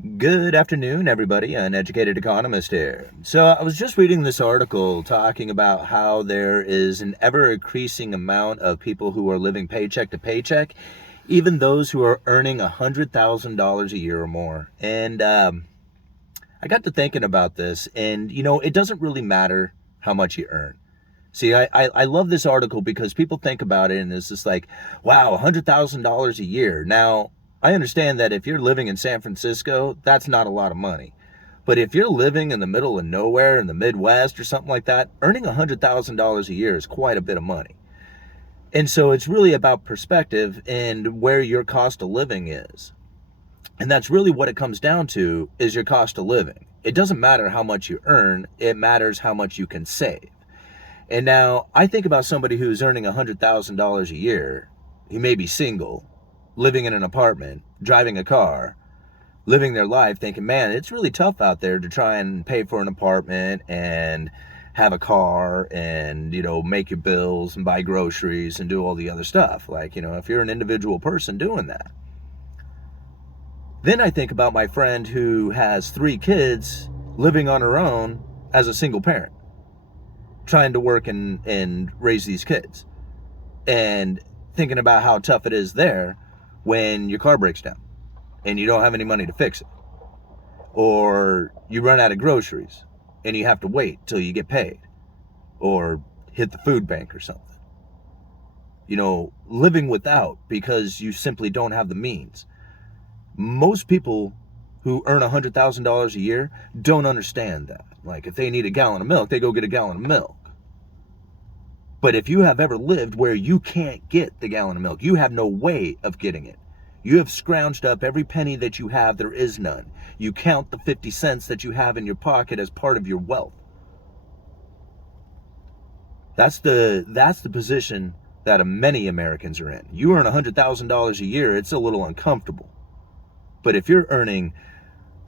Good afternoon, everybody. Uneducated Economist here. So, I was just reading this article talking about how there is an ever increasing amount of people who are living paycheck to paycheck, even those who are earning $100,000 a year or more. And I got to thinking about this, and it doesn't really matter how much you earn. See, I love this article because people think about it and it's just like, wow, $100,000 a year. Now, I understand that if you're living in San Francisco, that's not a lot of money. But if you're living in the middle of nowhere in the Midwest or something like that, earning $100,000 a year is quite a bit of money. And so it's really about perspective and where your cost of living is. And that's really what it comes down to is your cost of living. It doesn't matter how much you earn, it matters how much you can save. And now I think about somebody who's earning $100,000 a year. He may be single, living in an apartment, driving a car, living their life thinking, man, it's really tough out there to try and pay for an apartment and have a car and, make your bills and buy groceries and do all the other stuff. Like, if you're an individual person doing that. Then I think about my friend who has 3 kids living on her own as a single parent, trying to work and raise these kids, and thinking about how tough it is there when your car breaks down and you don't have any money to fix it, or you run out of groceries and you have to wait till you get paid, or hit the food bank or something. Living without because you simply don't have the means. Most people who earn $100,000 a year don't understand that. Like, if they need a gallon of milk, they go get a gallon of milk. But if you have ever lived where you can't get the gallon of milk, you have no way of getting it. You have scrounged up every penny that you have, there is none. You count the 50 cents that you have in your pocket as part of your wealth. That's the position that many Americans are in. You earn $100,000 a year, it's a little uncomfortable. But if you're earning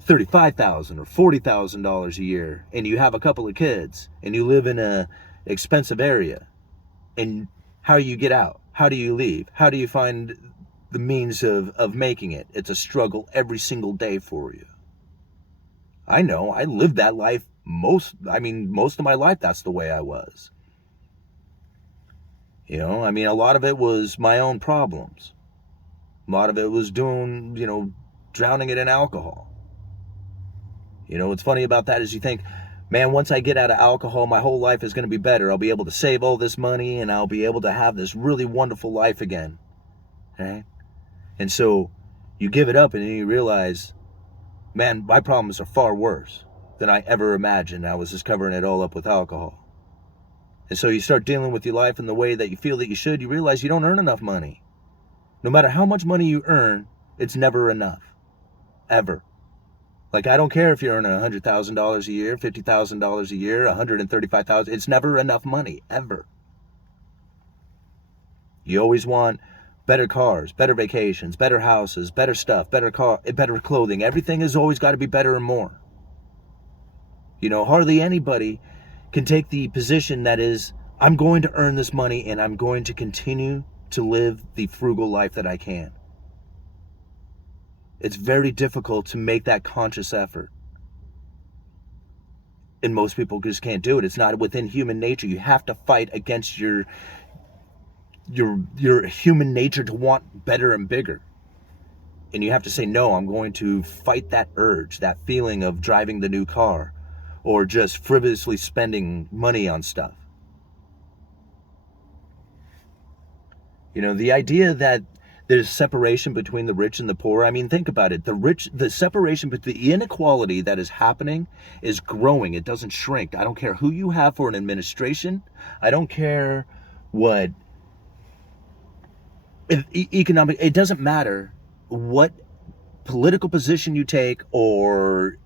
$35,000 or $40,000 a year and you have a couple of kids and you live in a expensive area, and how do you get out? How do you leave? How do you find the means of making it? It's a struggle every single day for you. I know, I lived that life most of my life, that's the way I was. A lot of it was my own problems. A lot of it was drowning it in alcohol. What's funny about that is you think, man, once I get out of alcohol, my whole life is going to be better. I'll be able to save all this money and I'll be able to have this really wonderful life again. Okay? And so you give it up and then you realize, man, my problems are far worse than I ever imagined. I was just covering it all up with alcohol. And so you start dealing with your life in the way that you feel that you should. You realize you don't earn enough money. No matter how much money you earn, it's never enough. Ever. Like, I don't care if you're earning $100,000 a year, $50,000 a year, $135,000. It's never enough money, ever. You always want better cars, better vacations, better houses, better stuff, better clothing. Everything has always got to be better and more. Hardly anybody can take the position that is, I'm going to earn this money and I'm going to continue to live the frugal life that I can. It's very difficult to make that conscious effort. And most people just can't do it. It's not within human nature. You have to fight against your human nature to want better and bigger. And you have to say, no, I'm going to fight that urge, that feeling of driving the new car or just frivolously spending money on stuff. The idea that there's separation between the rich and the poor. I mean, think about it. The separation, but the inequality that is happening is growing. It doesn't shrink. I don't care who you have for an administration. I don't care what economic, it doesn't matter what political position you take or,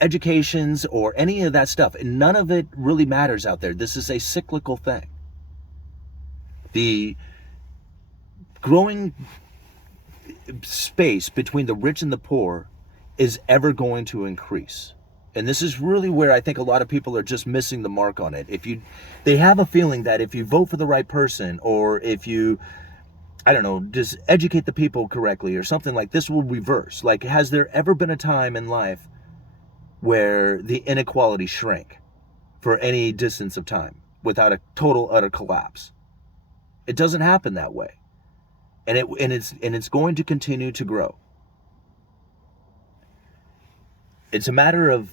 educations or any of that stuff. And none of it really matters out there. This is a cyclical thing. The growing space between the rich and the poor is ever going to increase. And this is really where I think a lot of people are just missing the mark on it. They have a feeling that if you vote for the right person, or if you I don't know, just educate the people correctly or something like this will reverse. Like, has there ever been a time in life where the inequality shrank for any distance of time without a total utter collapse? It doesn't happen that way. And it's going to continue to grow. It's a matter of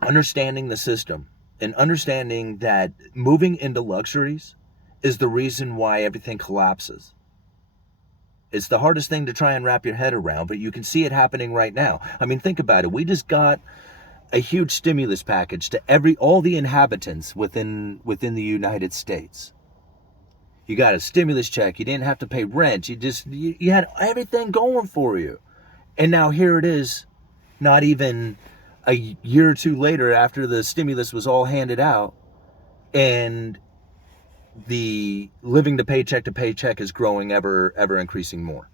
understanding the system and understanding that moving into luxuries is the reason why everything collapses. It's the hardest thing to try and wrap your head around, but you can see it happening right now. I mean, think about it. We just got a huge stimulus package to all the inhabitants within the United States. You got a stimulus check. You didn't have to pay rent. You had everything going for you. And now here it is, not even a year or two later after the stimulus was all handed out, and the living to paycheck is growing ever increasing more.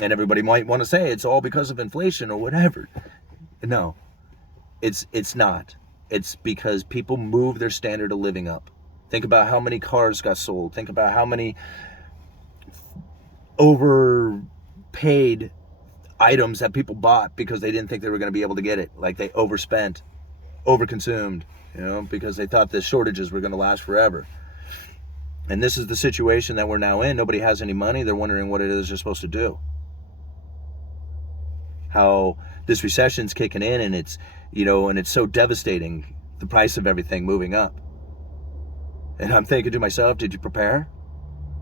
And everybody might want to say it's all because of inflation or whatever. No, it's not. It's because people move their standard of living up. Think about how many cars got sold. Think about how many overpaid items that people bought because they didn't think they were going to be able to get it. Like, they overspent, overconsumed, because they thought the shortages were going to last forever. And this is the situation that we're now in. Nobody has any money. They're wondering what it is they're supposed to do. How this recession's kicking in, and it's so devastating, the price of everything moving up. And I'm thinking to myself, did you prepare?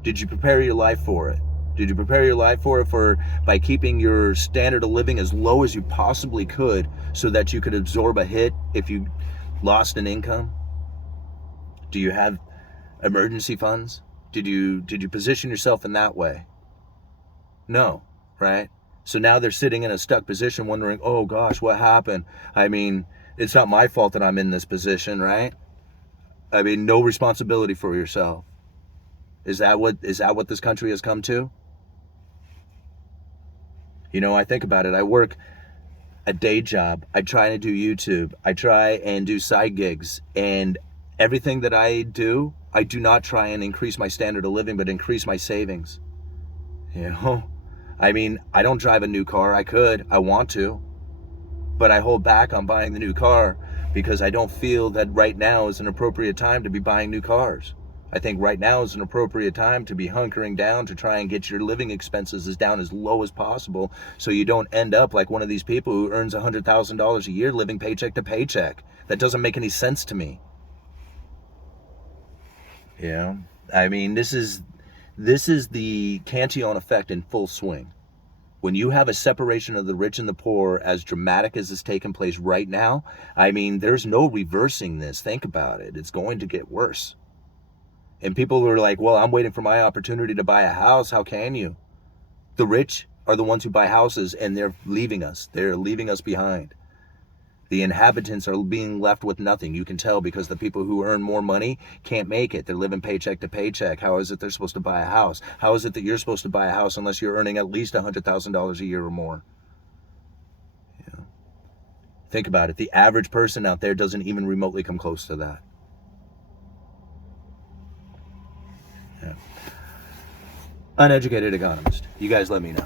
Did you prepare your life for it? Did you prepare your life for it by keeping your standard of living as low as you possibly could so that you could absorb a hit if you lost an income? Do you have emergency funds? Did you position yourself in that way? No, right? So now they're sitting in a stuck position wondering, oh gosh, what happened? I mean, it's not my fault that I'm in this position, right? I mean, no responsibility for yourself. Is that what this country has come to? I think about it. I work a day job. I try to do YouTube. I try and do side gigs. And everything that I do not try and increase my standard of living, but increase my savings. I mean, I don't drive a new car. I could. I want to. But I hold back on buying the new car because I don't feel that right now is an appropriate time to be buying new cars. I think right now is an appropriate time to be hunkering down to try and get your living expenses as down as low as possible so you don't end up like one of these people who earns $100,000 a year living paycheck to paycheck. That doesn't make any sense to me. I mean, this is the Cantillon effect in full swing. When you have a separation of the rich and the poor as dramatic as is taking place right now, I mean, there's no reversing this. Think about it. It's going to get worse. And people are like, well, I'm waiting for my opportunity to buy a house. How can you? The rich are the ones who buy houses, and they're leaving us. They're leaving us behind. The inhabitants are being left with nothing. You can tell because the people who earn more money can't make it. They're living paycheck to paycheck. How is it they're supposed to buy a house? How is it that you're supposed to buy a house unless you're earning at least $100,000 a year or more? Think about it. The average person out there doesn't even remotely come close to that. Uneducated Economist. You guys let me know.